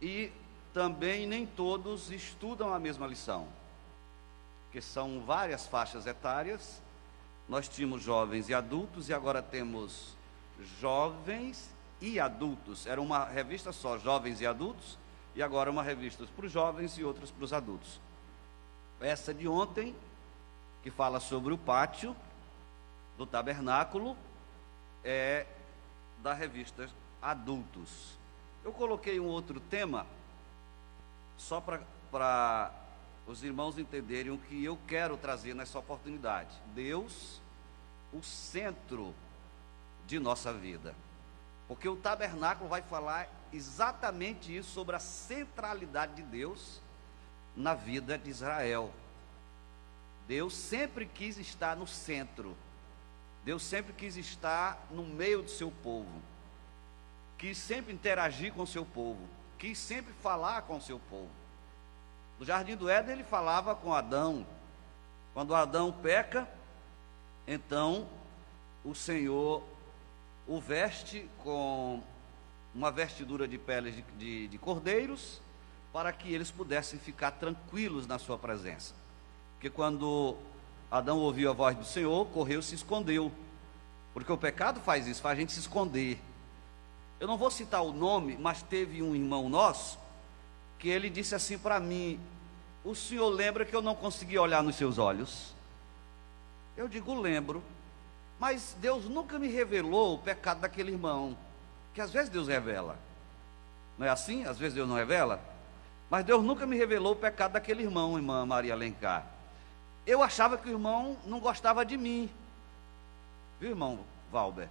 e também nem todos estudam a mesma lição, porque são várias faixas etárias. Nós tínhamos jovens e adultos, e agora temos jovens e adultos. Era uma revista só, jovens e adultos, e agora uma revista para os jovens e outras para os adultos. Essa de ontem, que fala sobre o pátio do tabernáculo, é da revista Adultos. Eu coloquei um outro tema, só para os irmãos entenderem o que eu quero trazer nessa oportunidade. Deus, o centro de nossa vida. Porque o tabernáculo vai falar exatamente isso, sobre a centralidade de Deus na vida de Israel. Deus sempre quis estar no centro. Deus sempre quis estar no meio do seu povo. Quis sempre interagir com o seu povo. Quis sempre falar com o seu povo. No Jardim do Éden ele falava com Adão. Quando Adão peca, então o Senhor o veste com uma vestidura de peles de cordeiros, para que eles pudessem ficar tranquilos na sua presença. Porque quando Adão ouviu a voz do Senhor, correu e se escondeu. Porque o pecado faz isso, faz a gente se esconder. Eu não vou citar o nome, mas teve um irmão nosso, que ele disse assim para mim: o senhor lembra que eu não consegui olhar nos seus olhos? Eu digo, lembro. Mas Deus nunca me revelou o pecado daquele irmão. Que às vezes Deus revela. Não é assim? Às vezes Deus não revela. Mas Deus nunca me revelou o pecado daquele irmão, irmã Maria Alencar. Eu achava que o irmão não gostava de mim. Viu, irmão Valber?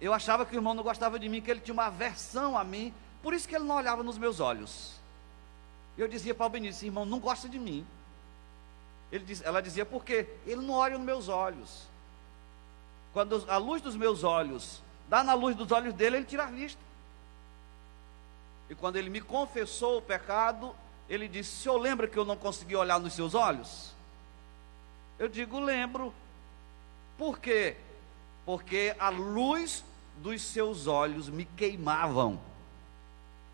Eu achava que o irmão não gostava de mim, que ele tinha uma aversão a mim. Por isso que ele não olhava nos meus olhos. Eu dizia para o Benício: esse irmão não gosta de mim. Ela dizia, por quê? Ele não olha nos meus olhos. Quando a luz dos meus olhos dá na luz dos olhos dele, ele tira a vista. E quando ele me confessou o pecado, ele disse: o senhor lembra que eu não consegui olhar nos seus olhos? Eu digo, lembro. Por quê? Porque a luz dos seus olhos me queimavam.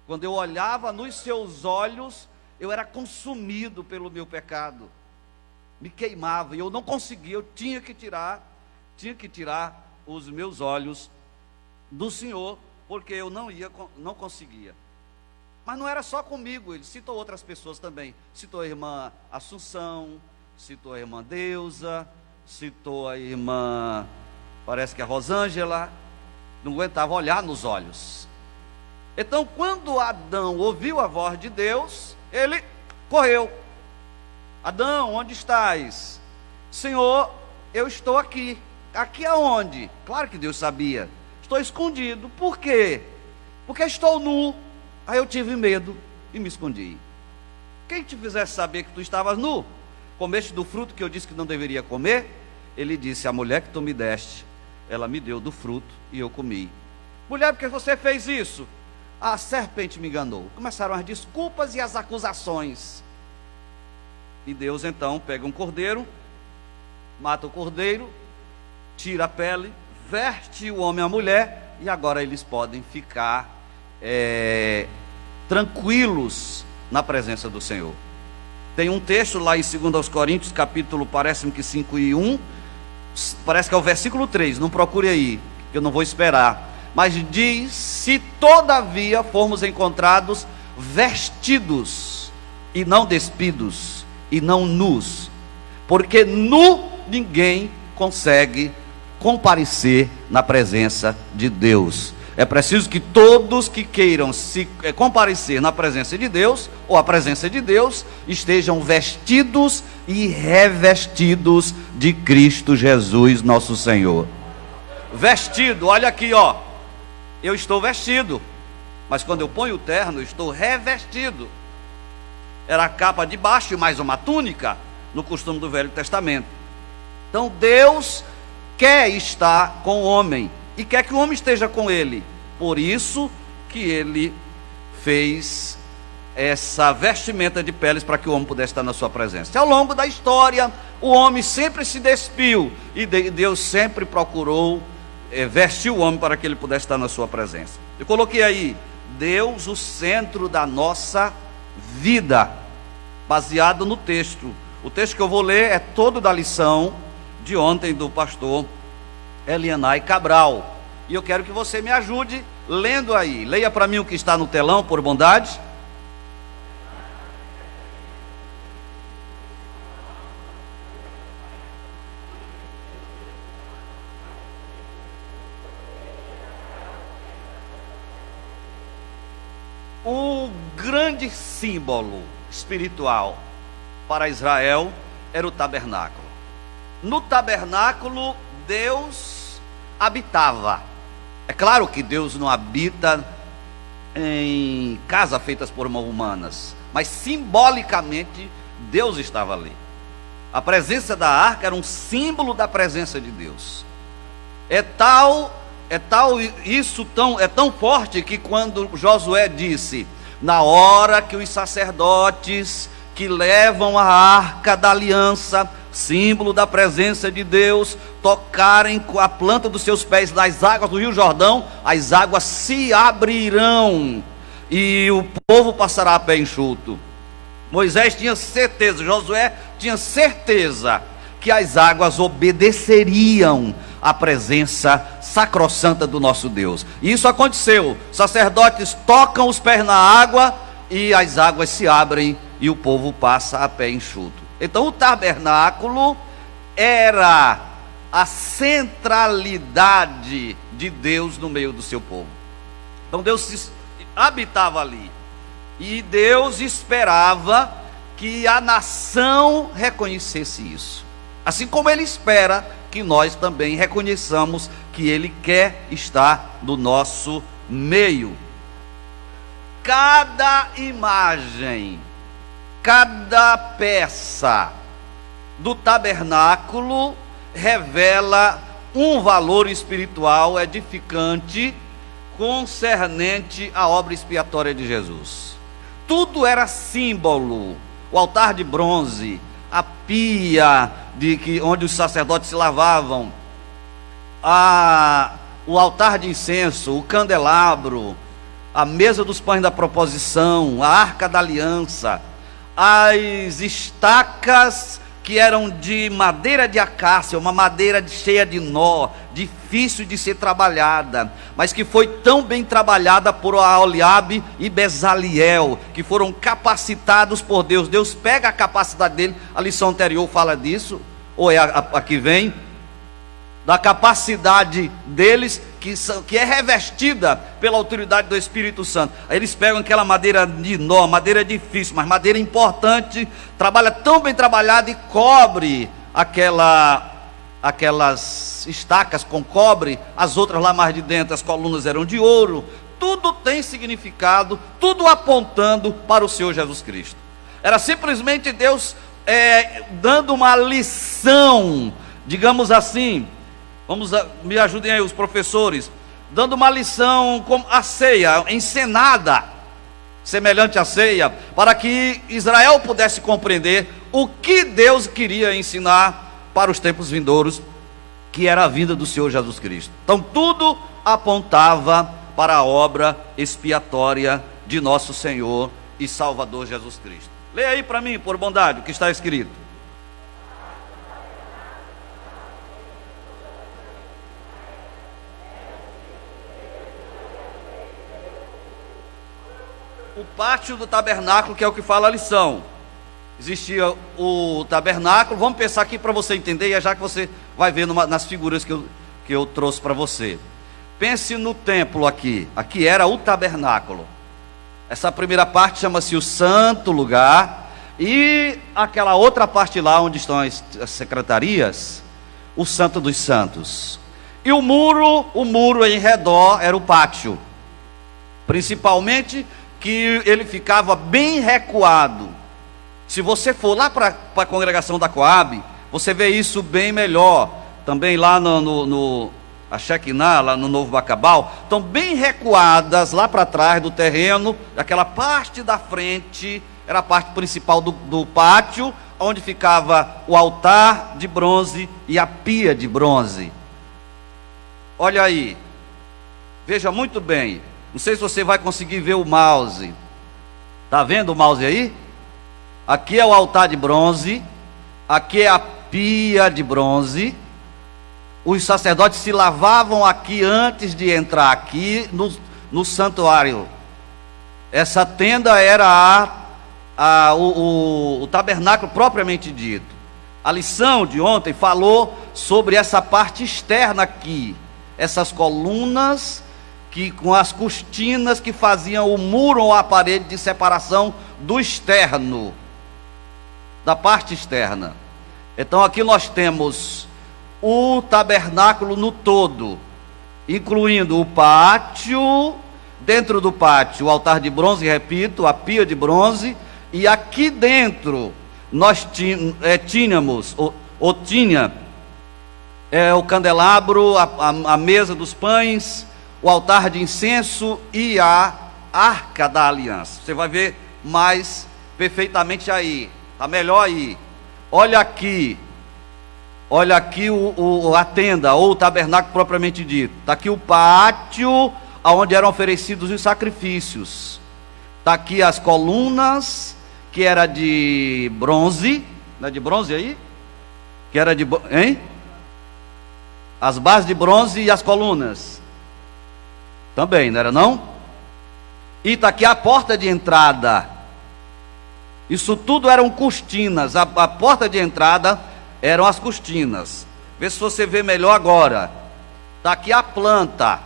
Quando eu olhava nos seus olhos, eu era consumido pelo meu pecado. Me queimava e eu não conseguia, eu tinha que tirar os meus olhos do Senhor, porque eu não conseguia. Mas não era só comigo, ele citou outras pessoas também. Citou a irmã Assunção, citou a irmã Deusa, citou a irmã, parece que a Rosângela, não aguentava olhar nos olhos. Então, quando Adão ouviu a voz de Deus, ele correu. Adão, onde estás? Senhor, eu estou aqui. Aqui aonde? Claro que Deus sabia. Estou escondido. Por quê? Porque estou nu. Aí eu tive medo e me escondi. Quem te fizesse saber que tu estavas nu? Comeste do fruto que eu disse que não deveria comer? Ele disse: a mulher que tu me deste, ela me deu do fruto e eu comi. Mulher, por que você fez isso? A serpente me enganou. Começaram as desculpas e as acusações. E Deus então pega um cordeiro, mata o cordeiro, tira a pele, veste o homem e a mulher, e agora eles podem ficar tranquilos na presença do Senhor. Tem um texto lá em 2 Coríntios, capítulo, parece-me que 5:1, parece que é o versículo 3, não procure aí, que eu não vou esperar. Mas diz: se todavia formos encontrados vestidos e não despidos, e não nus, porque nu ninguém consegue comparecer na presença de Deus. É preciso que todos que queiram se comparecer na presença de Deus, ou a presença de Deus, estejam vestidos e revestidos de Cristo Jesus, nosso Senhor. Vestido, olha aqui, ó. Eu estou vestido, mas quando eu ponho o terno, eu estou revestido. Era a capa de baixo e mais uma túnica, no costume do Velho Testamento. Então Deus quer estar com o homem, e quer que o homem esteja com ele. Por isso que ele fez essa vestimenta de peles, para que o homem pudesse estar na sua presença. E ao longo da história, o homem sempre se despiu, e Deus sempre procurou vestir o homem para que ele pudesse estar na sua presença. Eu coloquei aí Deus o centro da nossa vida, baseado no texto. O texto que eu vou ler é todo da lição de ontem do pastor Elianai Cabral. E eu quero que você me ajude lendo aí. Leia para mim o que está no telão, por bondade. O grande símbolo espiritual para Israel era o tabernáculo. No tabernáculo, Deus habitava. É claro que Deus não habita em casas feitas por mãos humanas, mas simbolicamente Deus estava ali. A presença da arca era um símbolo da presença de Deus. É tão forte que quando Josué disse: na hora que os sacerdotes que levam a arca da aliança, símbolo da presença de Deus, tocarem com a planta dos seus pés nas águas do Rio Jordão, as águas se abrirão e o povo passará a pé enxuto. Moisés tinha certeza, Josué tinha certeza que as águas obedeceriam à presença sacrossanta do nosso Deus. E isso aconteceu. Sacerdotes tocam os pés na água e as águas se abrem e o povo passa a pé enxuto. Então o tabernáculo era a centralidade de Deus no meio do seu povo. Então Deus habitava ali. E Deus esperava que a nação reconhecesse isso. Assim como Ele espera que nós também reconheçamos que Ele quer estar no nosso meio. Cada imagem, cada peça do tabernáculo revela um valor espiritual edificante concernente à obra expiatória de Jesus. Tudo era símbolo. O altar de bronze, a pia onde os sacerdotes se lavavam, o altar de incenso, o candelabro, a mesa dos pães da proposição, a arca da aliança, as estacas que eram de madeira de acácia, uma madeira cheia de nó, difícil de ser trabalhada, mas que foi tão bem trabalhada por Aholiabe e Bezaliel, que foram capacitados por Deus. Deus pega a capacidade dele, a lição anterior fala disso, ou é a que vem, da capacidade deles, que é revestida pela autoridade do Espírito Santo. Aí eles pegam aquela madeira de nó, madeira difícil, mas madeira importante, trabalha tão bem trabalhada e cobre aquelas estacas com cobre, as outras lá mais de dentro, as colunas eram de ouro. Tudo tem significado, tudo apontando para o Senhor Jesus Cristo. Era simplesmente Deus dando uma lição, digamos assim. Me ajudem aí os professores, dando uma lição como a ceia, encenada, semelhante à ceia, para que Israel pudesse compreender o que Deus queria ensinar para os tempos vindouros, que era a vinda do Senhor Jesus Cristo. Então tudo apontava para a obra expiatória de nosso Senhor e Salvador Jesus Cristo. Leia aí para mim, por bondade, o que está escrito. O pátio do tabernáculo, que é o que fala a lição. Existia o tabernáculo. Vamos pensar aqui para você entender, e já que você vai ver nas figuras que eu trouxe para você. Pense no templo aqui. Aqui era o tabernáculo. Essa primeira parte chama-se o santo lugar. E aquela outra parte lá onde estão as secretarias, o santo dos santos. E o muro em redor era o pátio. Principalmente que ele ficava bem recuado. Se você for lá para a congregação da Coab, você vê isso bem melhor. Também lá a Shekinah, lá no Novo Bacabal, estão bem recuadas lá para trás do terreno. Aquela parte da frente era a parte principal do pátio, onde ficava o altar de bronze e a pia de bronze. Olha aí, veja muito bem. Não sei se você vai conseguir ver o mouse. Está vendo o mouse aí? Aqui é o altar de bronze, aqui é a pia de bronze. Os sacerdotes se lavavam aqui antes de entrar aqui no santuário. Essa tenda era o tabernáculo propriamente dito. A lição de ontem falou sobre essa parte externa aqui, essas colunas com as cortinas que faziam o muro ou a parede de separação do externo, da parte externa. Então aqui nós temos o tabernáculo no todo, incluindo o pátio, dentro do pátio o altar de bronze, repito, a pia de bronze, e aqui dentro nós tínhamos o candelabro, a mesa dos pães, o altar de incenso e a arca da aliança. Você vai ver mais perfeitamente aí, está melhor aí. Olha aqui a tenda ou o tabernáculo propriamente dito. Está aqui o pátio onde eram oferecidos os sacrifícios. Está aqui as colunas, que era de bronze. Não é de bronze aí? Que era de... Hein? As bases de bronze e as colunas. Também, não era não? E está aqui a porta de entrada. Isso tudo eram cortinas. A porta de entrada eram as cortinas. Vê se você vê melhor agora. Está aqui a planta.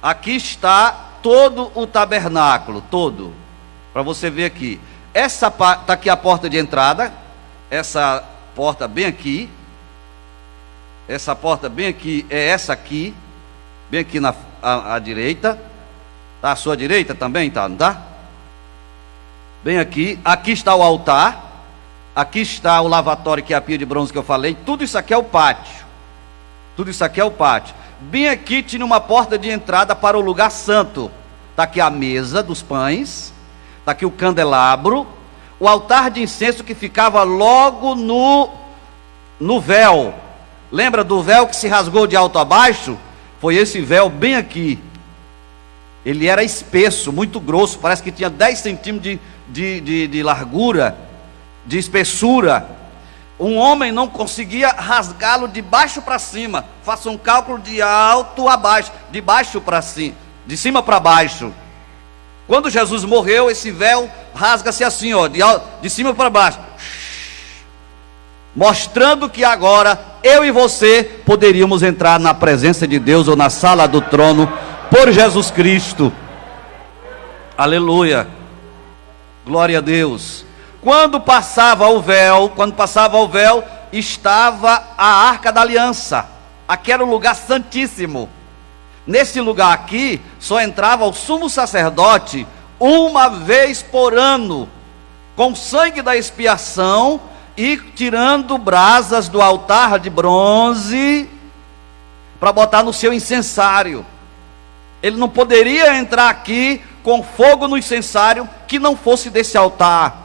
Aqui está todo o tabernáculo, todo. Para você ver aqui. Está aqui a porta de entrada. Essa porta bem aqui. Essa porta bem aqui é essa aqui. Bem aqui à direita. Está à sua direita também, tá? Não está? Bem aqui. Aqui está o altar. Aqui está o lavatório, que é a pia de bronze que eu falei. Tudo isso aqui é o pátio. Tudo isso aqui é o pátio. Bem aqui tinha uma porta de entrada para o lugar santo. Está aqui a mesa dos pães. Está aqui o candelabro. O altar de incenso que ficava logo no véu. Lembra do véu que se rasgou de alto a baixo? Foi esse véu bem aqui. Ele era espesso, muito grosso. Parece que tinha 10 centímetros de largura, de espessura. Um homem não conseguia rasgá-lo de baixo para cima. Faça um cálculo de alto a baixo, de baixo para cima, de cima para baixo. Quando Jesus morreu, esse véu rasga-se assim, ó, de cima para baixo, mostrando que agora eu e você poderíamos entrar na presença de Deus ou na sala do trono por Jesus Cristo. Aleluia. Glória a Deus. Quando passava o véu, estava a arca da aliança. Aqui era o lugar santíssimo. Nesse lugar aqui, só entrava o sumo sacerdote uma vez por ano, com sangue da expiação e tirando brasas do altar de bronze, para botar no seu incensário. Ele não poderia entrar aqui com fogo no incensário que não fosse desse altar.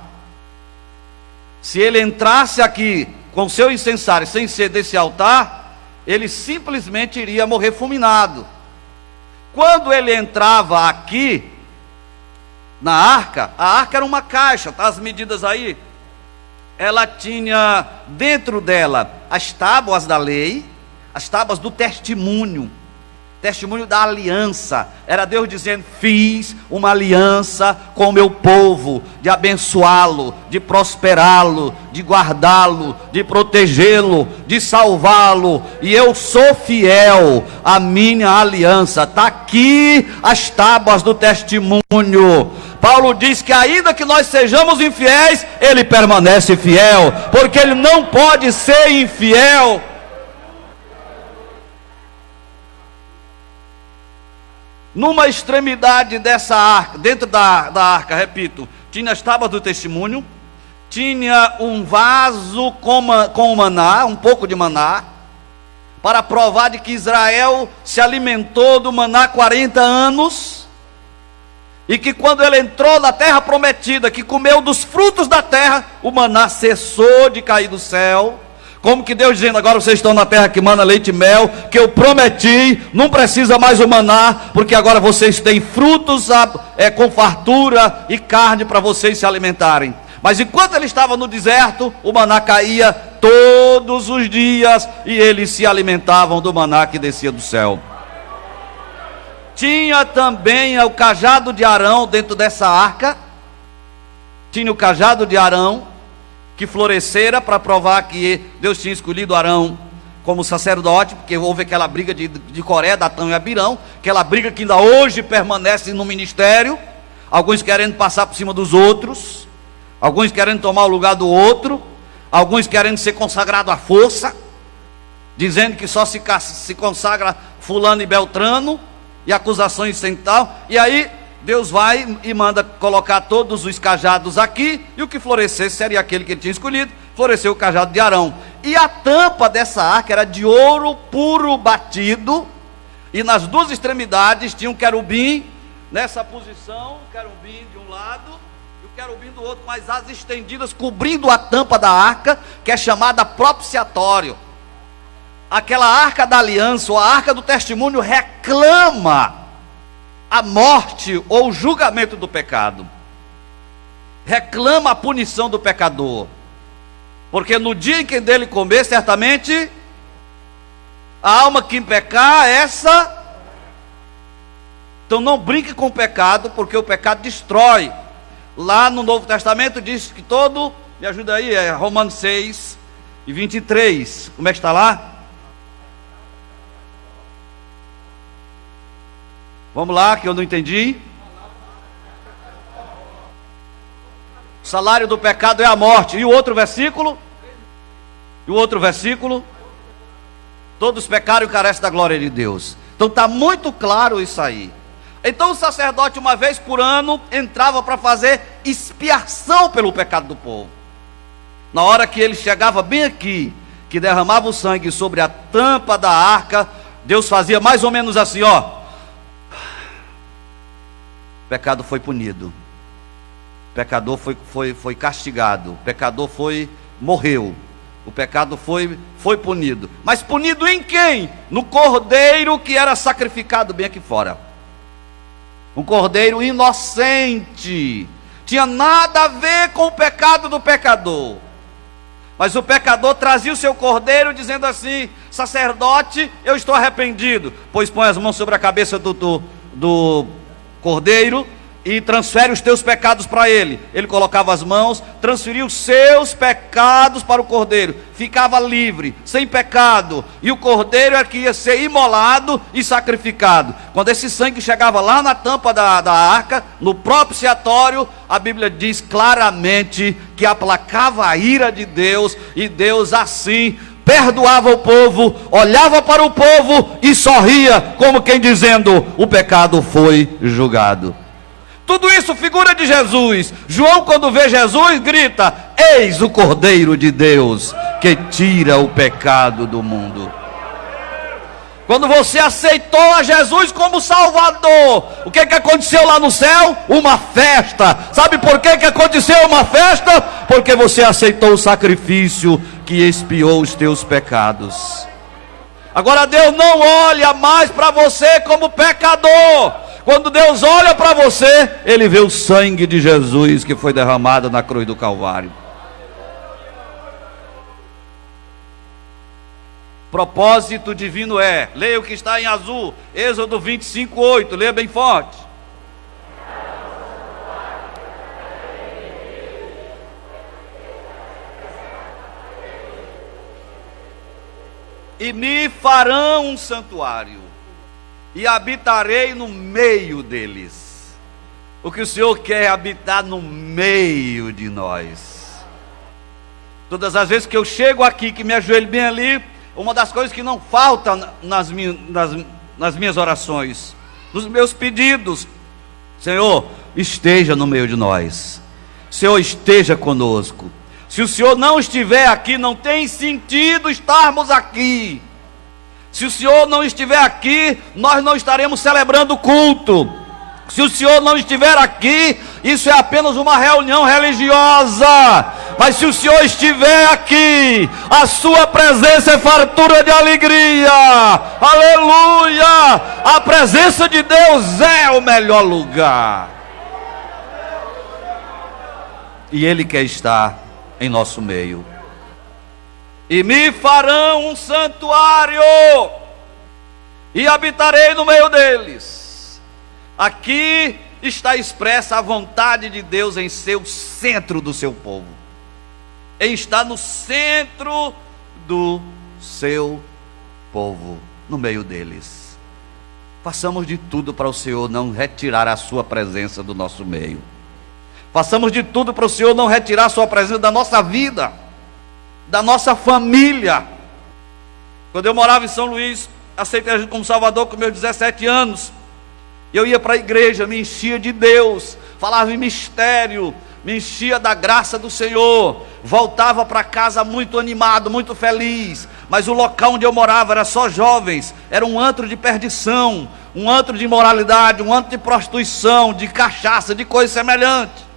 Se ele entrasse aqui com seu incensário sem ser desse altar, ele simplesmente iria morrer fulminado. Quando ele entrava aqui na arca, a arca era uma caixa, tá as medidas aí. Ela tinha dentro dela as tábuas da lei, as tábuas do testemunho da aliança. Era Deus dizendo: fiz uma aliança com o meu povo, de abençoá-lo, de prosperá-lo, de guardá-lo, de protegê-lo, de salvá-lo, e eu sou fiel à minha aliança. Está aqui as tábuas do testemunho. Paulo diz que ainda que nós sejamos infiéis, ele permanece fiel, porque ele não pode ser infiel. Numa extremidade dessa arca, dentro da arca, repito, tinha as tábuas do testemunho, tinha um vaso com maná, um pouco de maná, para provar de que Israel se alimentou do maná 40 anos, e que quando ele entrou na terra prometida, que comeu dos frutos da terra, o maná cessou de cair do céu. Como que Deus dizendo, agora vocês estão na terra que mana leite e mel, que eu prometi, não precisa mais o maná, porque agora vocês têm frutos com fartura e carne para vocês se alimentarem. Mas enquanto ele estava no deserto, o maná caía todos os dias, e eles se alimentavam do maná que descia do céu. Tinha também o cajado de Arão dentro dessa arca, tinha o cajado de Arão, que florescera para provar que Deus tinha escolhido Arão como sacerdote, porque houve aquela briga de Coré, Datão e Abirão, aquela briga que ainda hoje permanece no ministério, alguns querendo passar por cima dos outros, alguns querendo tomar o lugar do outro, alguns querendo ser consagrado à força, dizendo que só se consagra fulano e beltrano, e acusações sem tal, e aí Deus vai e manda colocar todos os cajados aqui, e o que florescesse seria aquele que ele tinha escolhido. Floresceu o cajado de Arão, e a tampa dessa arca era de ouro puro batido, e nas duas extremidades tinha um querubim, nessa posição, o querubim de um lado, e o querubim do outro, com as asas estendidas, cobrindo a tampa da arca, que é chamada propiciatório. Aquela arca da aliança, ou a arca do testemunho, reclama a morte ou o julgamento do pecado, reclama a punição do pecador, porque no dia em que dele comer, certamente a alma que pecar, essa. Então não brinque com o pecado, porque o pecado destrói. Lá no Novo Testamento diz que todo, me ajuda aí, é Romanos 6 e 23, como é que está lá? Vamos lá, que eu não entendi. O salário do pecado é a morte. E o outro versículo? Todos pecaram e carecem da glória de Deus. Então está muito claro isso aí. Então o sacerdote, uma vez por ano, entrava para fazer expiação pelo pecado do povo. Na hora que ele chegava bem aqui, que derramava o sangue sobre a tampa da arca, Deus fazia mais ou menos assim, ó. O pecado foi punido, o pecador foi castigado, o pecador morreu, o pecado foi punido. Mas punido em quem? No cordeiro que era sacrificado bem aqui fora. Um cordeiro inocente, tinha nada a ver com o pecado do pecador. Mas o pecador trazia o seu cordeiro dizendo assim: sacerdote, eu estou arrependido. Pois põe as mãos sobre a cabeça do cordeiro e transfere os teus pecados para ele. Ele colocava as mãos, transferia os seus pecados para o cordeiro, ficava livre, sem pecado, e o cordeiro é que ia ser imolado e sacrificado. Quando esse sangue chegava lá na tampa da arca, no propiciatório, a Bíblia diz claramente que aplacava a ira de Deus, e Deus assim perdoava o povo, olhava para o povo e sorria, como quem dizendo: o pecado foi julgado. Tudo isso figura de Jesus. João, quando vê Jesus, grita: eis o Cordeiro de Deus, que tira o pecado do mundo. Quando você aceitou a Jesus como Salvador, o que aconteceu lá no céu? Uma festa. Sabe por que aconteceu uma festa? Porque você aceitou o sacrifício que expiou os teus pecados. Agora Deus não olha mais para você como pecador. Quando Deus olha para você, Ele vê o sangue de Jesus que foi derramado na cruz do Calvário. Propósito divino é, leia o que está em azul, Êxodo 25:8, leia bem forte. E me farão um santuário, e habitarei no meio deles. O que o Senhor quer é habitar no meio de nós. Todas as vezes que eu chego aqui, que me ajoelho bem ali, uma das coisas que não falta nas minhas orações, nos meus pedidos: Senhor, esteja no meio de nós, Senhor, esteja conosco. Se o Senhor não estiver aqui, não tem sentido estarmos aqui. Se o Senhor não estiver aqui, nós não estaremos celebrando o culto. Se o Senhor não estiver aqui, isso é apenas uma reunião religiosa. Mas se o Senhor estiver aqui, a sua presença é fartura de alegria. Aleluia! A presença de Deus é o melhor lugar. E Ele quer estar em nosso meio. E me farão um santuário, e habitarei no meio deles. Aqui está expressa a vontade de Deus em ser o centro do seu povo, em estar no centro do seu povo, no meio deles. Façamos de tudo para o Senhor não retirar a sua presença do nosso meio. Façamos de tudo para o Senhor não retirar a sua presença da nossa vida, da nossa família. Quando eu morava em São Luís, aceitei Jesus como Salvador com meus 17 anos. Eu ia para a igreja, me enchia de Deus, falava em mistério, me enchia da graça do Senhor. Voltava para casa muito animado, muito feliz. Mas o local onde eu morava era só jovens, era um antro de perdição, um antro de imoralidade, um antro de prostituição, de cachaça, de coisa semelhante.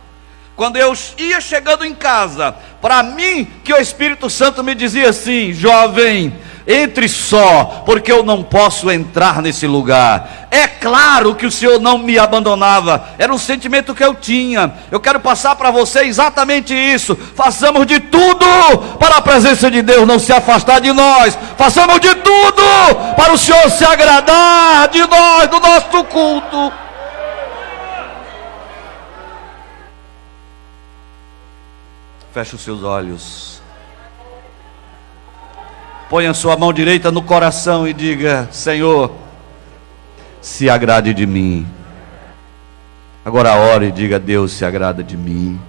Quando eu ia chegando em casa, para mim que o Espírito Santo me dizia assim: jovem, entre só, porque eu não posso entrar nesse lugar. É claro que o Senhor não me abandonava, era um sentimento que eu tinha. Eu quero passar para você exatamente isso. Façamos de tudo para a presença de Deus não se afastar de nós. Façamos de tudo para o Senhor se agradar de nós, do nosso culto. Feche os seus olhos. Ponha a sua mão direita no coração e diga: Senhor, se agrade de mim. Agora ore e diga: Deus, se agrada de mim.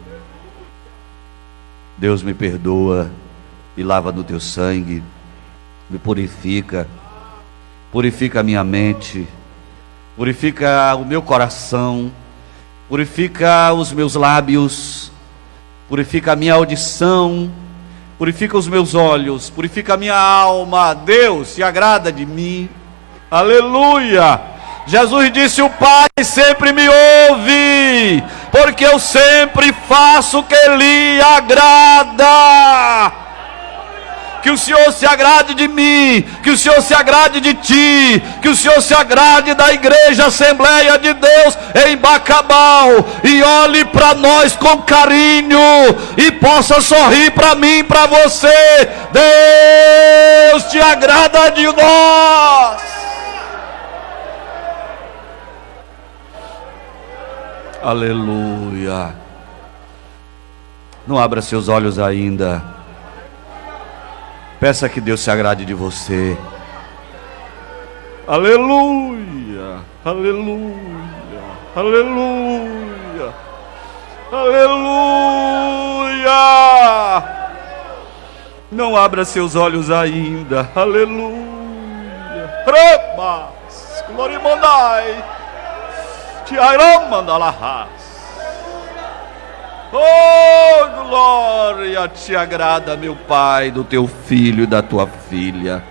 Deus, me perdoa, me lava no teu sangue, me purifica, purifica a minha mente, purifica o meu coração, purifica os meus lábios, purifica a minha audição, purifica os meus olhos, purifica a minha alma. Deus, se agrada de mim. Aleluia! Jesus disse: o Pai sempre me ouve, porque eu sempre faço o que lhe agrada. Que o Senhor se agrade de mim, que o Senhor se agrade de ti, que o Senhor se agrade da igreja Assembleia de Deus em Bacabal, e olhe para nós com carinho, e possa sorrir para mim e para você. Deus te agrada de nós. Aleluia. Não abra seus olhos ainda. Peça que Deus se agrade de você. Aleluia, aleluia, aleluia, aleluia. Não abra seus olhos ainda. Aleluia. Remas, glorimandai, tiaramandalahas. Oh, glória, te agrada, meu Pai, do teu filho e da tua filha.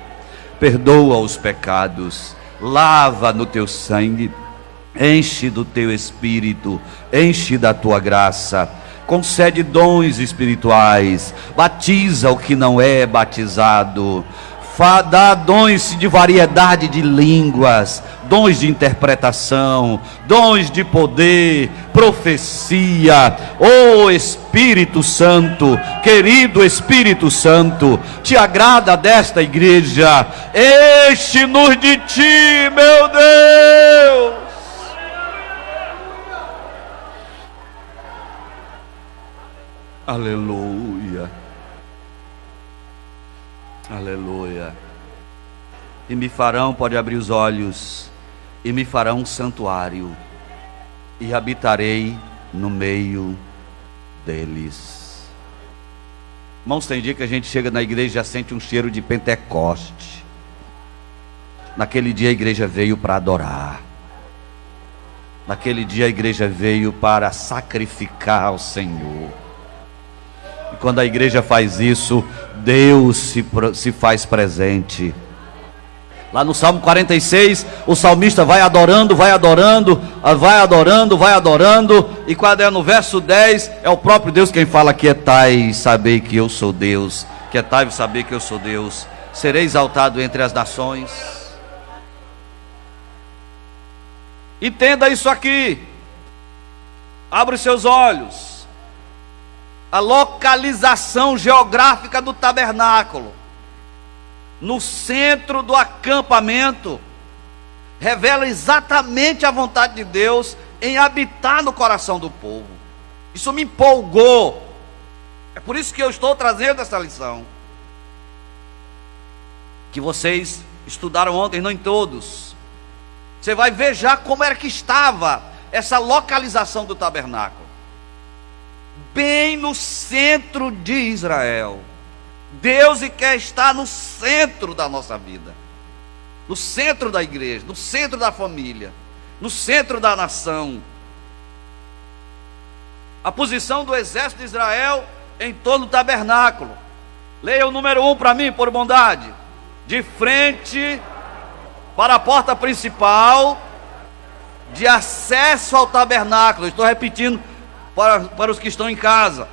Perdoa os pecados, lava no teu sangue, enche do teu espírito, enche da tua graça, concede dons espirituais, batiza o que não é batizado, dá dons de variedade de línguas, dons de interpretação, dons de poder, profecia. Oh Espírito Santo, querido Espírito Santo, te agrada desta igreja, enche-nos de ti, meu Deus. Aleluia, aleluia. E me farão, pode abrir os olhos, e me farão um santuário, e habitarei no meio deles. Irmãos, tem dia que a gente chega na igreja e já sente um cheiro de Pentecoste. Naquele dia a igreja veio para adorar. Naquele dia a igreja veio para sacrificar ao Senhor. E quando a igreja faz isso, Deus se faz presente. Lá no Salmo 46, o salmista vai adorando, vai adorando, vai adorando, vai adorando. E quando é no verso 10, é o próprio Deus quem fala: quietai, sabei que eu sou Deus. Quietai, saber que eu sou Deus. Serei exaltado entre as nações. Entenda isso aqui. Abre os seus olhos. A localização geográfica do tabernáculo, no centro do acampamento, revela exatamente a vontade de Deus em habitar no coração do povo. Isso me empolgou. É por isso que eu estou trazendo essa lição, que vocês estudaram ontem, não em todos. Você vai ver já como era que estava essa localização do tabernáculo. Bem no centro de Israel. Deus quer estar no centro da nossa vida, no centro da igreja, no centro da família, no centro da nação. A posição do exército de Israel em torno do tabernáculo. Leia o número 1 para mim, por bondade. De frente para a porta principal, de acesso ao tabernáculo. Estou repetindo para os que estão em casa.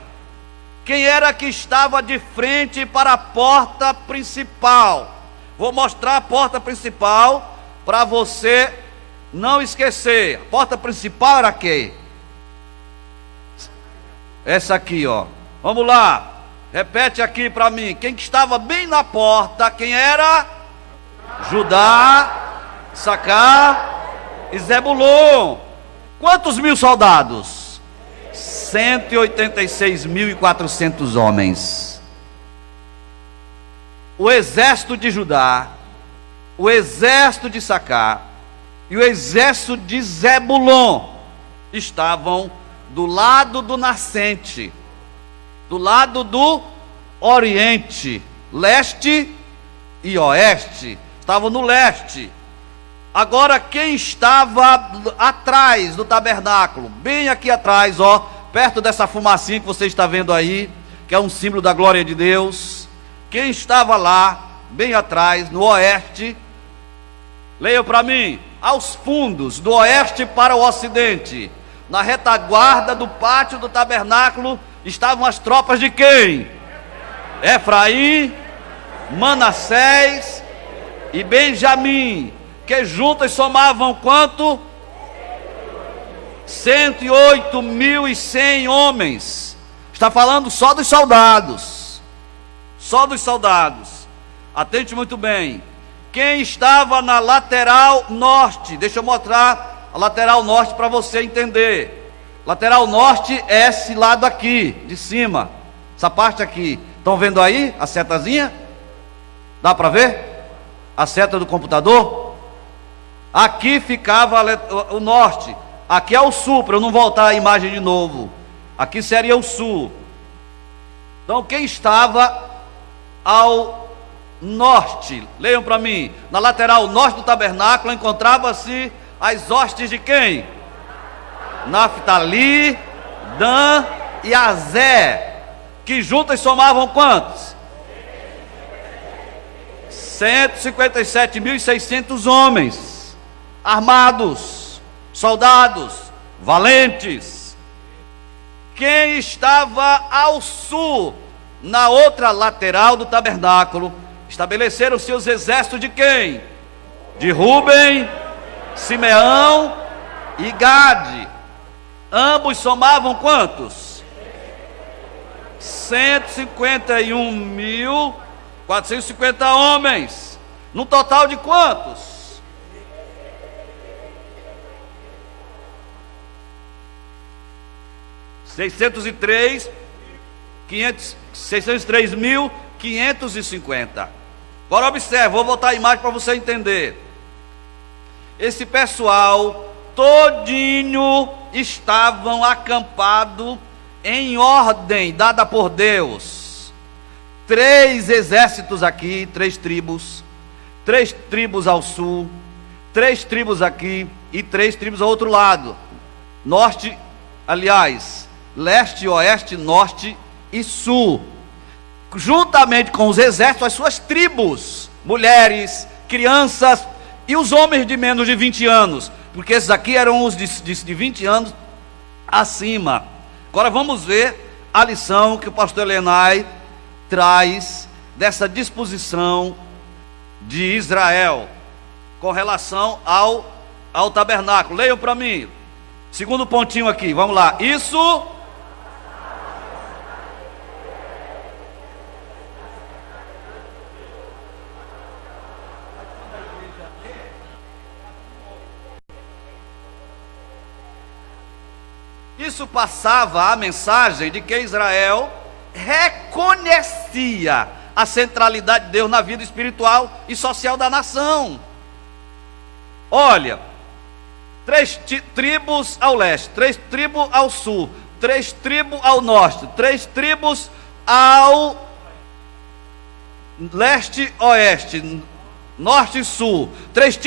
Quem era que estava de frente para a porta principal? Vou mostrar a porta principal para você não esquecer. A porta principal era quem? Essa aqui, ó. Vamos lá. Repete aqui para mim. Quem que estava bem na porta? Quem era? Judá, Issacar e Zebulon. Quantos mil soldados? 186.400 homens. O exército de Judá, o exército de Issacar e o exército de Zebulon estavam do lado do nascente, do lado do oriente, leste e oeste. Estavam no leste. Agora, quem estava atrás do tabernáculo, bem aqui atrás, ó, perto dessa fumacinha que você está vendo aí, que é um símbolo da glória de Deus. Quem estava lá, bem atrás, no oeste, leia para mim, aos fundos, do oeste para o ocidente, na retaguarda do pátio do tabernáculo, estavam as tropas de quem? Efraim, Manassés e Benjamim, que juntas somavam quanto? 108.100 homens. Está falando só dos soldados. Só dos soldados. Atente muito bem. Quem estava na lateral norte? Deixa eu mostrar a lateral norte para você entender. Lateral norte é esse lado aqui, de cima. Essa parte aqui. Estão vendo aí a setazinha? Dá para ver? A seta do computador? Aqui ficava o norte. Aqui é o sul, para eu não voltar a imagem de novo. Aqui seria o sul. Então, quem estava ao norte? Leiam para mim. Na lateral norte do tabernáculo encontrava-se as hostes de quem? Naftali, Dan e Azé, que juntas somavam quantos? 157.600 homens, armados, soldados, valentes. Quem estava ao sul, na outra lateral do tabernáculo, estabeleceram-se os exércitos de quem? De Rúben, Simeão e Gade. Ambos somavam quantos? 151.450 homens. No total de quantos? 603.550. Agora observe, vou botar a imagem para você entender. Esse pessoal todinho estavam acampados em ordem dada por Deus. 3 exércitos aqui, 3 tribos. 3 tribos ao sul, 3 tribos aqui e 3 tribos ao outro lado. Norte, aliás, leste, oeste, norte e sul. Juntamente com os exércitos, as suas tribos, mulheres, crianças e os homens de menos de 20 anos, porque esses aqui eram os de 20 anos acima. Agora vamos ver a lição que o pastor Elenay traz dessa disposição de Israel com relação ao tabernáculo. Leiam para mim, segundo pontinho aqui, vamos lá. Isso passava a mensagem de que Israel reconhecia a centralidade de Deus na vida espiritual e social da nação. Olha, 3 tribos ao leste, 3 tribos ao sul, 3 tribos ao norte, 3 tribos ao leste, oeste, norte e sul, 3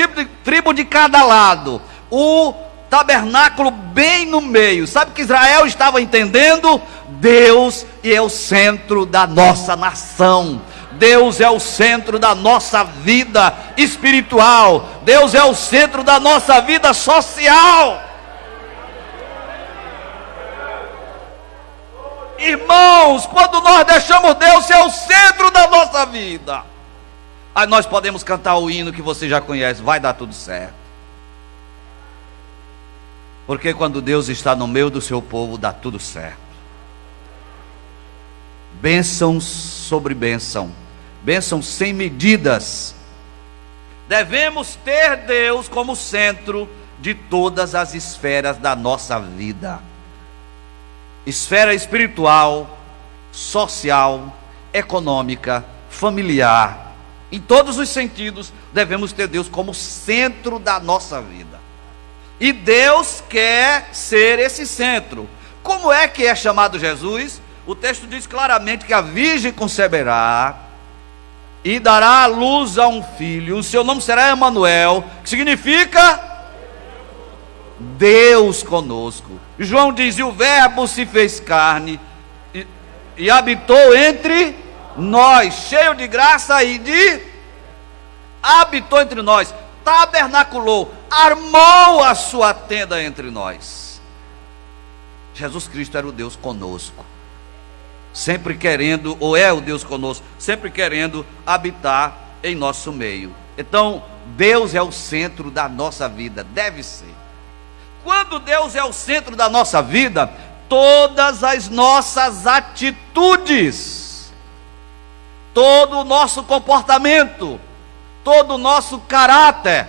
tribos de cada lado, o tabernáculo bem no meio. Sabe o que Israel estava entendendo? Deus é o centro da nossa nação, Deus é o centro da nossa vida espiritual, Deus é o centro da nossa vida social. Irmãos, quando nós deixamos Deus ser o centro da nossa vida, aí nós podemos cantar o hino que você já conhece, vai dar tudo certo. Porque quando Deus está no meio do seu povo, dá tudo certo. Bênçãos sobre bênção, bênçãos sem medidas. Devemos ter Deus como centro de todas as esferas da nossa vida. Esfera espiritual, social, econômica, familiar. Em todos os sentidos, devemos ter Deus como centro da nossa vida. E Deus quer ser esse centro. Como é que é chamado Jesus? O texto diz claramente que a virgem conceberá e dará à luz a um filho. O seu nome será Emanuel, que significa Deus conosco. João diz: e o verbo se fez carne e habitou entre nós, cheio de graça habitou entre nós, tabernaculou, armou a sua tenda entre nós. Jesus Cristo era o Deus conosco, sempre querendo, ou é o Deus conosco, sempre querendo habitar em nosso meio. Então, Deus é o centro da nossa vida, deve ser. Quando Deus é o centro da nossa vida, todas as nossas atitudes, todo o nosso comportamento, todo o nosso caráter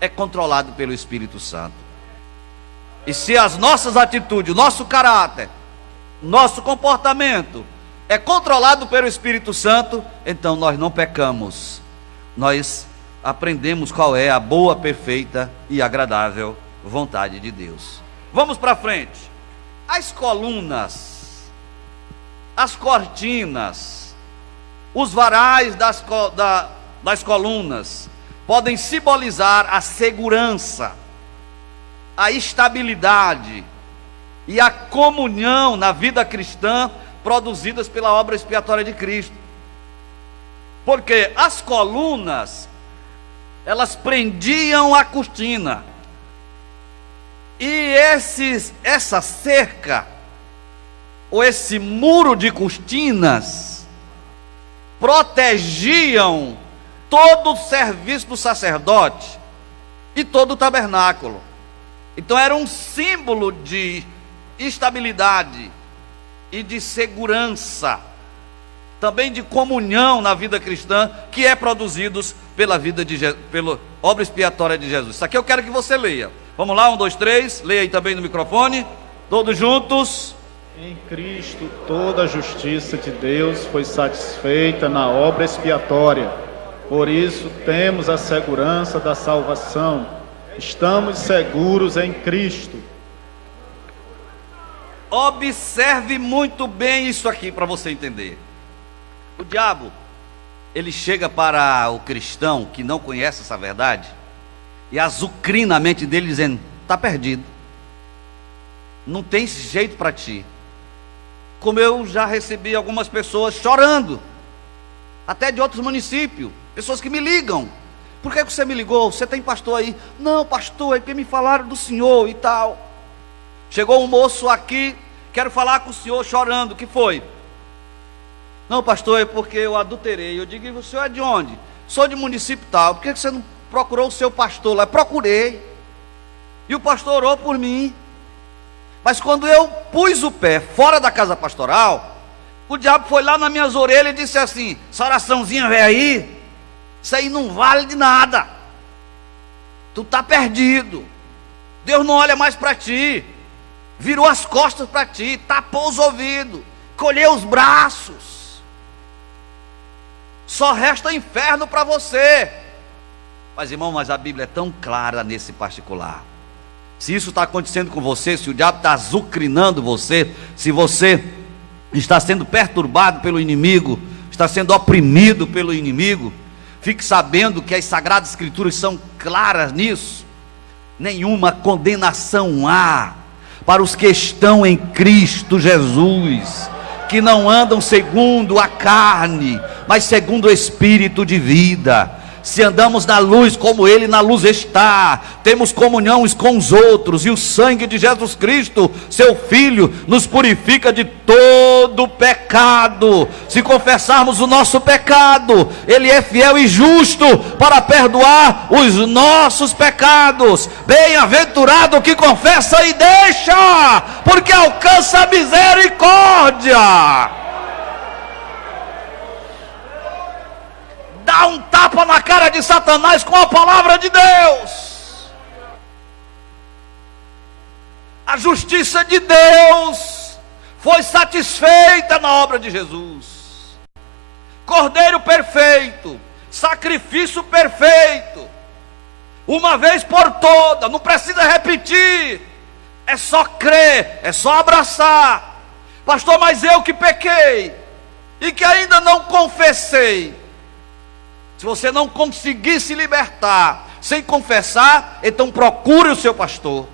é controlado pelo Espírito Santo. E se as nossas atitudes, nosso caráter, nosso comportamento é controlado pelo Espírito Santo, então nós não pecamos, nós aprendemos qual é a boa, perfeita e agradável vontade de Deus. Vamos para frente. As colunas, as cortinas, os varais das colunas podem simbolizar a segurança, a estabilidade e a comunhão na vida cristã produzidas pela obra expiatória de Cristo. Porque as colunas, elas prendiam a cortina, e essa cerca, ou esse muro de cortinas, protegiam todo o serviço do sacerdote e todo o tabernáculo. Então era um símbolo de estabilidade e de segurança, também de comunhão na vida cristã, que é produzidos pela obra expiatória de Jesus. Isso aqui eu quero que você leia. Vamos lá, 1, 2, 3, leia aí também no microfone, todos juntos. Em Cristo toda a justiça de Deus foi satisfeita na obra expiatória. Por isso temos a segurança da salvação. Estamos seguros em Cristo. Observe muito bem isso aqui para você entender. O diabo, ele chega para o cristão que não conhece essa verdade e azucrina a mente dele dizendo: está perdido, não tem jeito para ti. Como eu já recebi algumas pessoas chorando, até de outros municípios, pessoas que me ligam, Por que você me ligou? Você tem pastor aí? Não, pastor, é porque me falaram do senhor e tal. Chegou um moço aqui, quero falar com o senhor chorando, o que foi? Não, pastor, é porque eu adulterei. Eu digo, e o senhor é de onde? Sou de município tal. Por que você não procurou o seu pastor lá? Procurei. E o pastor orou por mim. Mas quando eu pus o pé fora da casa pastoral, o diabo foi lá nas minhas orelhas e disse assim: essa oraçãozinha vem aí, isso aí não vale de nada. Tu está perdido. Deus não olha mais para ti. Virou as costas para ti, tapou os ouvidos, colheu os braços. Só resta inferno para você. Mas irmão, a Bíblia é tão clara nesse particular. Se isso está acontecendo com você, se o diabo está azucrinando você, se você está sendo perturbado pelo inimigo, está sendo oprimido pelo inimigo, fique sabendo que as Sagradas Escrituras são claras nisso. Nenhuma condenação há para os que estão em Cristo Jesus, que não andam segundo a carne, mas segundo o Espírito de vida. Se andamos na luz como Ele na luz está, temos comunhão uns com os outros, e o sangue de Jesus Cristo, seu Filho, nos purifica de todo pecado. Se confessarmos o nosso pecado, Ele é fiel e justo para perdoar os nossos pecados. Bem-aventurado o que confessa e deixa, porque alcança a misericórdia. Dá um tapa na cara de Satanás com a palavra de Deus. A justiça de Deus foi satisfeita na obra de Jesus. Cordeiro perfeito, sacrifício perfeito, uma vez por todas, não precisa repetir, é só crer, é só abraçar. Pastor, mas eu que pequei e que ainda não confessei. Se você não conseguir se libertar sem confessar, então procure o seu pastor,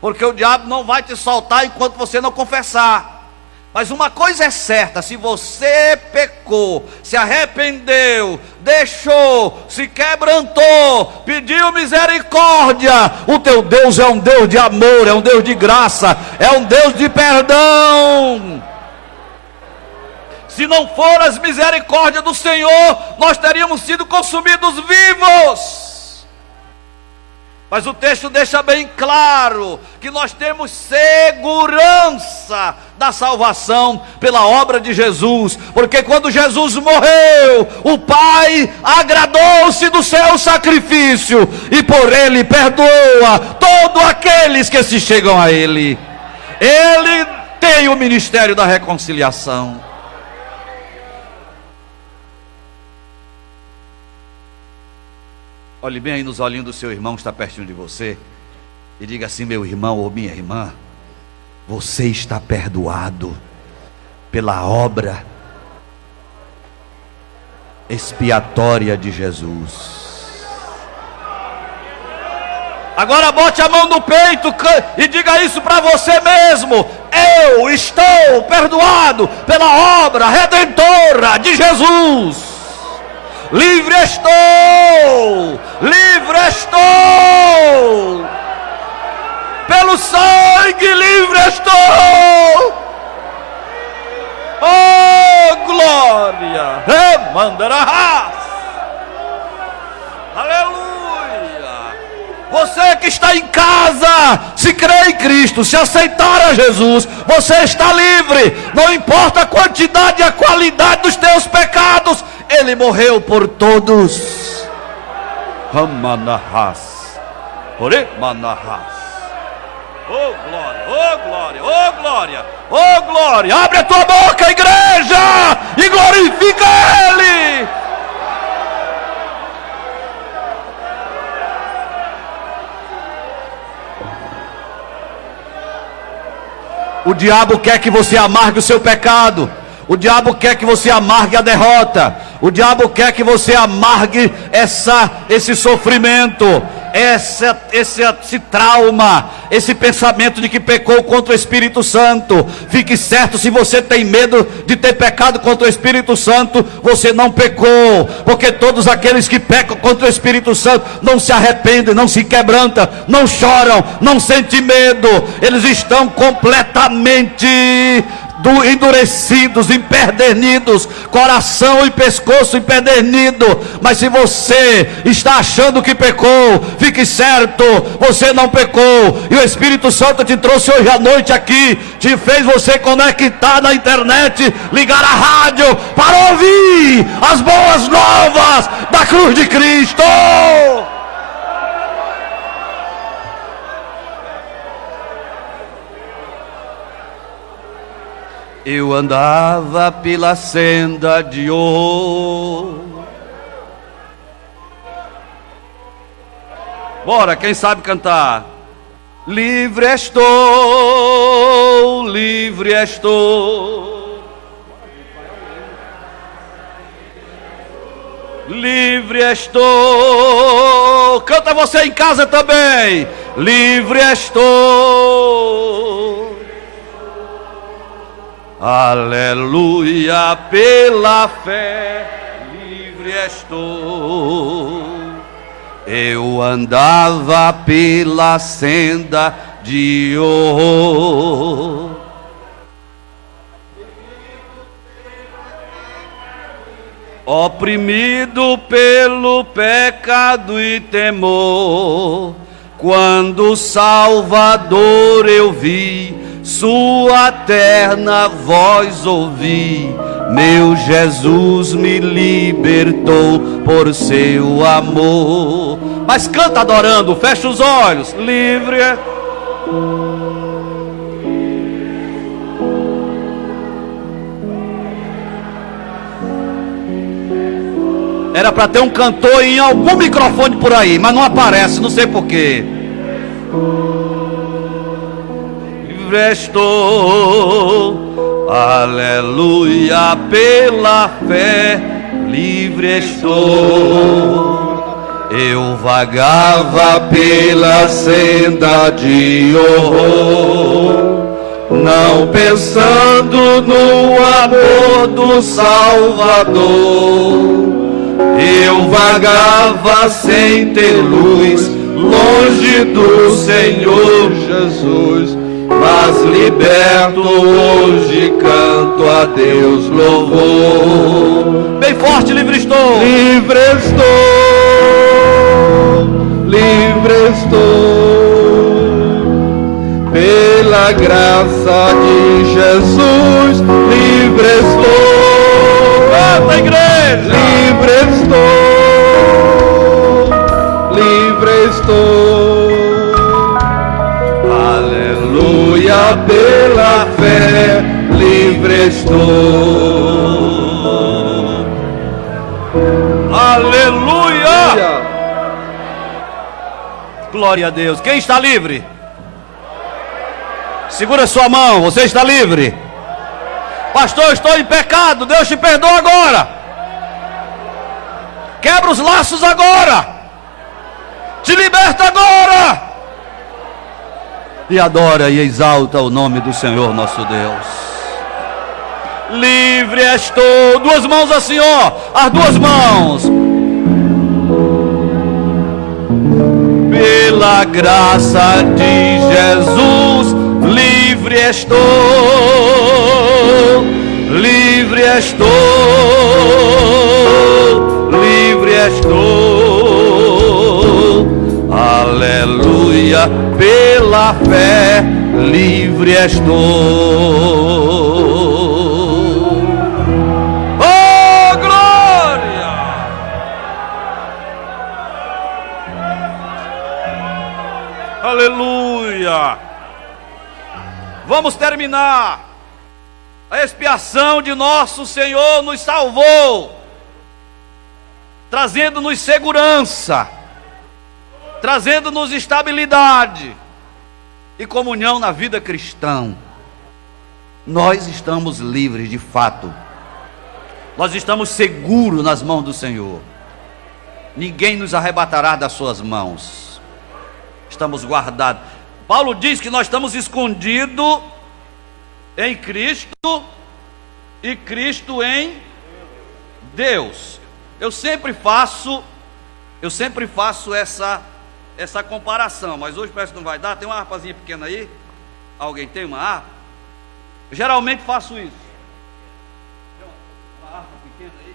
porque o diabo não vai te soltar enquanto você não confessar. Mas uma coisa é certa: se você pecou, se arrependeu, deixou, se quebrantou, pediu misericórdia, o teu Deus é um Deus de amor, é um Deus de graça, é um Deus de perdão. Se não for as misericórdias do Senhor, nós teríamos sido consumidos vivos. Mas o texto deixa bem claro que nós temos segurança da salvação pela obra de Jesus, porque quando Jesus morreu, o Pai agradou-se do seu sacrifício e por ele perdoa todos aqueles que se chegam a ele. Ele tem o ministério da reconciliação. Olhe bem aí nos olhinhos do seu irmão que está pertinho de você e diga assim: meu irmão ou minha irmã, você está perdoado pela obra expiatória de Jesus. Agora bote a mão no peito e diga isso para você mesmo: eu estou perdoado pela obra redentora de Jesus. Livre estou, pelo sangue livre estou. Oh glória, remandarás, aleluia. Você que está em casa, se crê em Cristo, se aceitar a Jesus, você está livre. Não importa a quantidade e a qualidade dos teus pecados, Ele morreu por todos. Ramanahas, Oremanahas. Oh glória, oh glória, oh glória, oh glória. Abre a tua boca, igreja, e glorifica Ele. O diabo quer que você amargue o seu pecado. O diabo quer que você amargue a derrota. O diabo quer que você amargue esse sofrimento. esse trauma, esse pensamento de que pecou contra o Espírito Santo. Fique certo, se você tem medo de ter pecado contra o Espírito Santo, você não pecou, porque todos aqueles que pecam contra o Espírito Santo não se arrependem, não se quebrantam, não choram, não sentem medo, eles estão completamente endurecidos, empedernidos, coração e pescoço empedernido. Mas se você está achando que pecou, fique certo, você não pecou, e o Espírito Santo te trouxe hoje à noite aqui, te fez você conectar na internet, ligar a rádio para ouvir as boas novas da cruz de Cristo. Eu andava pela senda de ouro. Bora, quem sabe cantar? Livre estou, livre estou. Livre estou. Canta você em casa também. Livre estou. Aleluia, pela fé, livre estou. Eu andava pela senda de ouro, oprimido pelo pecado e temor. Quando o Salvador eu vi, sua terna voz ouvi, meu Jesus me libertou por seu amor. Mas canta adorando, fecha os olhos. Livre. Era para ter um cantor em algum microfone por aí, mas não aparece, não sei porquê. Livre estou, aleluia, pela fé, livre estou. Eu vagava pela senda de horror, não pensando no amor do Salvador. Eu vagava sem ter luz, longe do Senhor Jesus, mas liberto hoje canto a Deus louvor. Bem forte, livre estou. Livre estou, livre estou, pela graça de Jesus, livre estou. Canta, igreja. Livre estou, livre estou. Aleluia, pela fé, livre estou. Aleluia. Glória a Deus. Quem está livre? Segura sua mão, você está livre. Pastor, estou em pecado, Deus te perdoa agora. Quebra os laços agora. Te liberta agora. E adora e exalta o nome do Senhor nosso Deus. Livre estou. Duas mãos assim, ó. As duas mãos. Pela graça de Jesus, livre estou. Livre estou. Livre estou. Aleluia. Pela fé, livre estou. Oh, glória! Aleluia! Vamos terminar. A expiação de nosso Senhor nos salvou, trazendo-nos segurança, trazendo-nos estabilidade e comunhão na vida cristã. Nós estamos livres de fato. Nós estamos seguros nas mãos do Senhor. Ninguém nos arrebatará das suas mãos. estamos guardados. Paulo diz que nós estamos escondidos em Cristo e Cristo em Deus. Eu sempre faço essa comparação, mas hoje parece que não vai dar. Tem uma harpazinha pequena aí? Alguém tem uma harpa? Eu geralmente faço isso. Tem uma harpa pequena aí?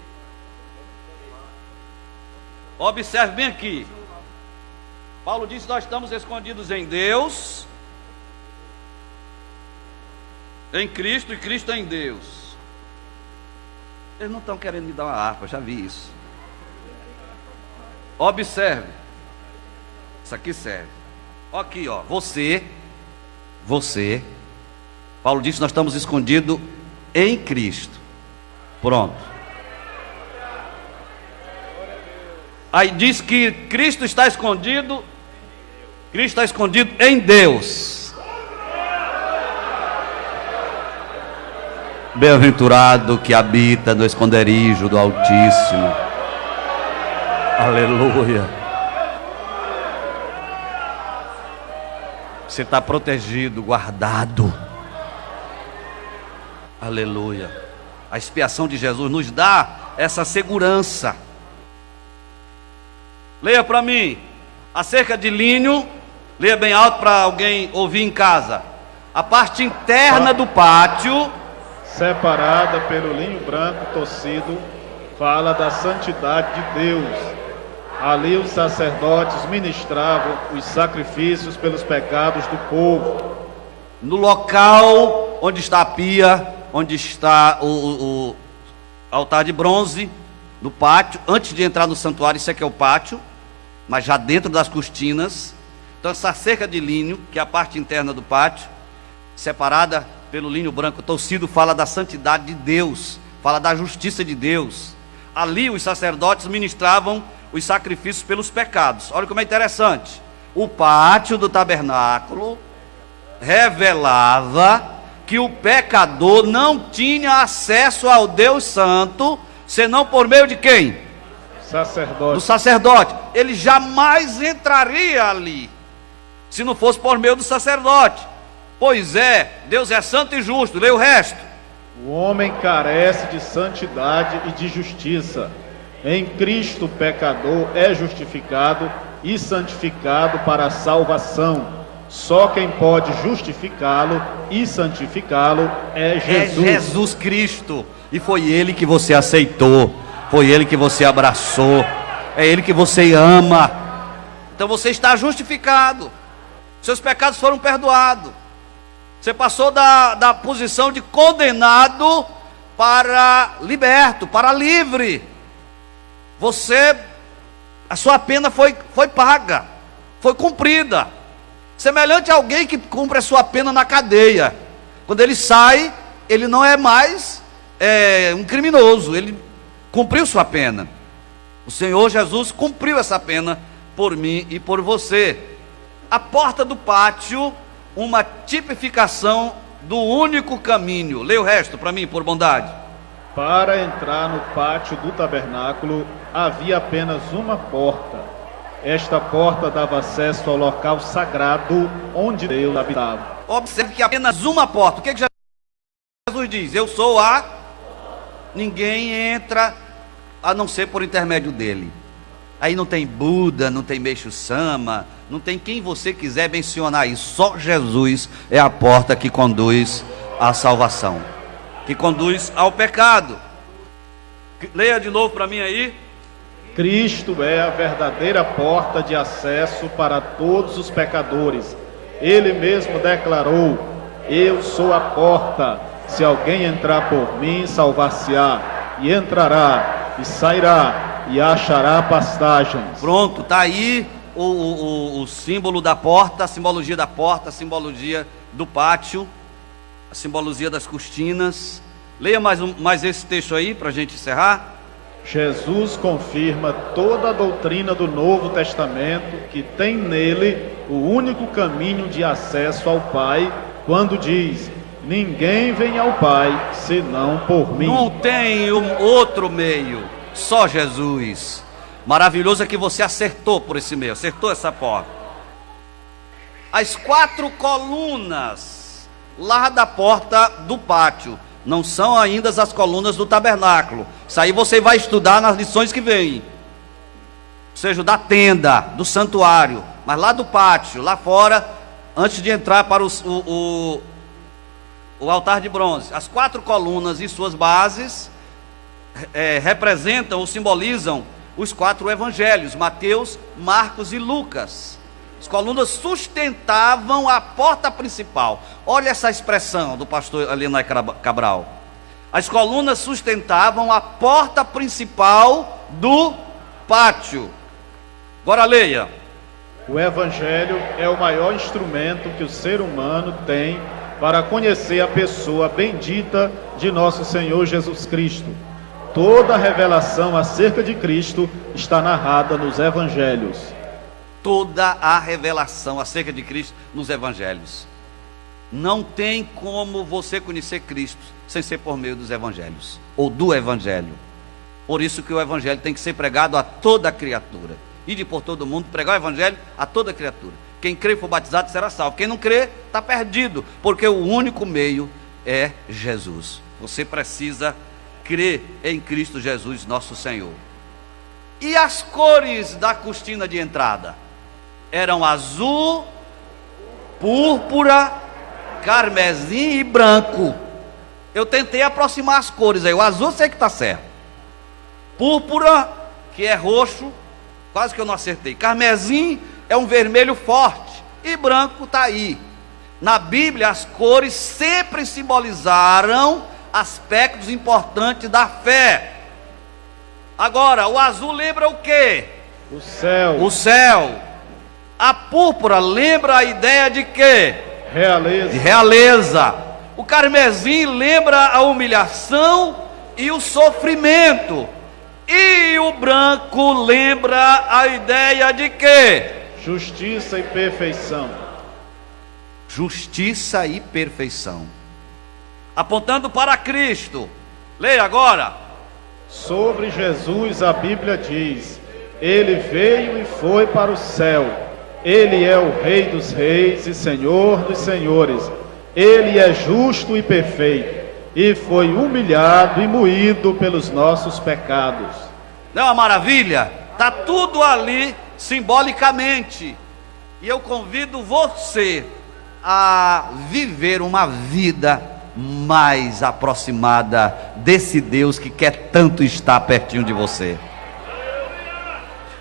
Observe bem aqui. Paulo diz que nós estamos escondidos em Deus, em Cristo e Cristo em Deus. Eles não estão querendo me dar uma harpa, já vi isso. Observe. Isso aqui serve. Aqui, ó. Você. Paulo diz que nós estamos escondidos em Cristo. Pronto. Aí diz que Cristo está escondido em Deus. Bem-aventurado que habita no esconderijo do Altíssimo. Aleluia. Você está protegido, guardado. Aleluia. A expiação de Jesus nos dá essa segurança. Leia para mim. A cerca de linho, leia bem alto para alguém ouvir em casa. A parte interna do pátio, separada pelo linho branco torcido, fala da santidade de Deus. Ali os sacerdotes ministravam os sacrifícios pelos pecados do povo. No local onde está a pia, onde está o altar de bronze, no pátio, antes de entrar no santuário, isso aqui é o pátio, mas já dentro das cortinas. Então essa cerca de linho, que é a parte interna do pátio, separada pelo linho branco torcido, fala da santidade de Deus, fala da justiça de Deus. Ali os sacerdotes ministravam os sacrifícios pelos pecados. Olha como é interessante. O pátio do tabernáculo revelava que o pecador não tinha acesso ao Deus Santo, senão por meio de quem? Sacerdote. Do sacerdote. Ele jamais entraria ali, se não fosse por meio do sacerdote. Pois é, Deus é santo e justo. Leia o resto. O homem carece de santidade e de justiça. Em Cristo o pecador é justificado e santificado para a salvação. Só quem pode justificá-lo e santificá-lo é Jesus. É Jesus Cristo. E foi Ele que você aceitou, foi Ele que você abraçou, é Ele que você ama. Então você está justificado, seus pecados foram perdoados. Você passou da posição de condenado para liberto, para livre. A sua pena foi paga, foi cumprida. Semelhante a alguém que cumpre a sua pena na cadeia. Quando ele sai, ele não é mais um criminoso, ele cumpriu sua pena. O Senhor Jesus cumpriu essa pena por mim e por você. A porta do pátio, uma tipificação do único caminho. Leia o resto para mim, por bondade. Para entrar no pátio do tabernáculo havia apenas uma porta. Esta porta dava acesso ao local sagrado onde Deus habitava. Observe que apenas uma porta. O que Jesus diz? Eu sou a... Ninguém entra a não ser por intermédio dele. Aí não tem Buda, não tem Meixo Sama, não tem quem você quiser mencionar aí. Só Jesus é a porta que conduz à salvação, que conduz ao pecado. Leia de novo para mim aí. Cristo é a verdadeira porta de acesso para todos os pecadores. Ele mesmo declarou: eu sou a porta. Se alguém entrar por mim, salvar-se-á, e entrará, e sairá, e achará pastagens. Pronto, está aí o símbolo da porta, a simbologia da porta, a simbologia do pátio, a simbologia das cortinas. Leia mais esse texto aí para a gente encerrar. Jesus confirma toda a doutrina do Novo Testamento, que tem nele o único caminho de acesso ao Pai, quando diz: ninguém vem ao Pai senão por mim. Não tem outro meio, só Jesus. Maravilhoso é que você acertou por esse meio, acertou essa porta. As 4 colunas lá da porta do pátio não são ainda as colunas do tabernáculo. Isso aí você vai estudar nas lições que vêm. Ou seja, da tenda, do santuário. Mas lá do pátio, lá fora, antes de entrar para o altar de bronze, as 4 colunas e suas bases representam ou simbolizam os 4 evangelhos: Mateus, Marcos e Lucas. As colunas sustentavam a porta principal. Olha essa expressão do pastor Alenai Cabral. As colunas sustentavam a porta principal do pátio. Agora leia. O Evangelho é o maior instrumento que o ser humano tem para conhecer a pessoa bendita de nosso Senhor Jesus Cristo. Toda a revelação acerca de Cristo está narrada nos Evangelhos. Toda a revelação acerca de Cristo nos Evangelhos. Não tem como você conhecer Cristo sem ser por meio dos Evangelhos, ou do Evangelho. Por isso que o Evangelho tem que ser pregado a toda criatura. Ide por todo mundo, pregar o Evangelho a toda criatura. Quem crê e for batizado será salvo. Quem não crê, está perdido, porque o único meio é Jesus. Você precisa crer em Cristo Jesus, nosso Senhor. E as cores da cortina de entrada? Eram azul, púrpura, carmesim e branco. Eu tentei aproximar as cores aí. O azul eu sei que está certo. Púrpura, que é roxo, quase que eu não acertei. Carmesim é um vermelho forte. E branco está aí. Na Bíblia, as cores sempre simbolizaram aspectos importantes da fé. Agora, o azul lembra o quê? O céu. O céu. A púrpura lembra a ideia de quê? Realeza. De realeza. O carmesim lembra a humilhação e o sofrimento. E o branco lembra a ideia de quê? Justiça e perfeição. Justiça e perfeição. Apontando para Cristo. Leia agora. Sobre Jesus a Bíblia diz: Ele veio e foi para o céu. Ele é o Rei dos reis e Senhor dos senhores. Ele é justo e perfeito, e foi humilhado e moído pelos nossos pecados. Não é uma maravilha? Está tudo ali simbolicamente. E eu convido você a viver uma vida mais aproximada desse Deus que quer tanto estar pertinho de você.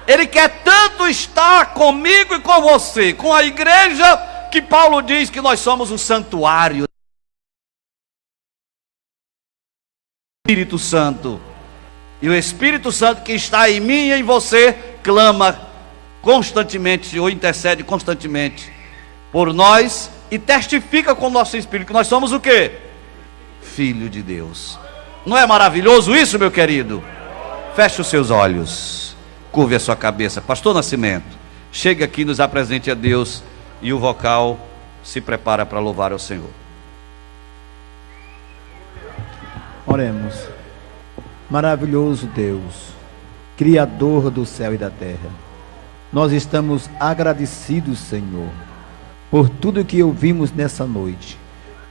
Ele quer tanto estar comigo e com você, com a igreja, que Paulo diz que nós somos o santuário do Espírito Santo. E o Espírito Santo que está em mim e em você clama constantemente, ou intercede constantemente por nós e testifica com o nosso espírito que nós somos o quê? Filho de Deus. Não é maravilhoso isso, meu querido? Feche os seus olhos, curve a sua cabeça. Pastor Nascimento, chega aqui, nos apresente a Deus, e o vocal se prepara para louvar ao Senhor. Oremos. Maravilhoso Deus, Criador do céu e da terra, nós estamos agradecidos, Senhor, por tudo que ouvimos nessa noite,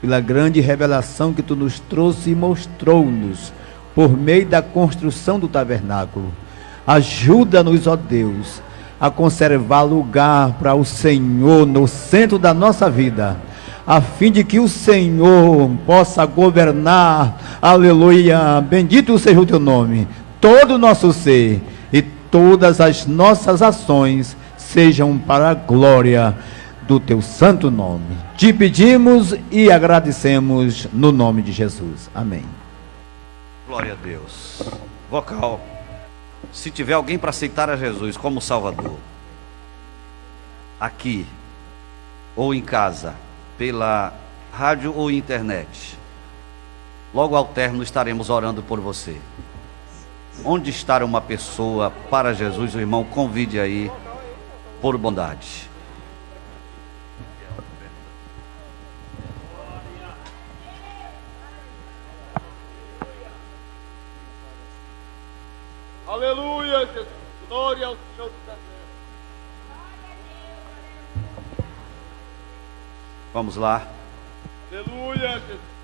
pela grande revelação que Tu nos trouxe e mostrou-nos por meio da construção do tabernáculo. Ajuda-nos, ó Deus, a conservar lugar para o Senhor no centro da nossa vida, a fim de que o Senhor possa governar, aleluia, bendito seja o Teu nome, todo o nosso ser e todas as nossas ações sejam para a glória do Teu santo nome. Te pedimos e agradecemos no nome de Jesus. Amém. Glória a Deus. Vocal. Se tiver alguém para aceitar a Jesus como Salvador, aqui ou em casa, pela rádio ou internet, logo ao término estaremos orando por você. Onde está uma pessoa para Jesus, o irmão convide aí, por bondade. Aleluia, Jesus. Glória ao Senhor do céu. Vamos lá. Aleluia, Jesus.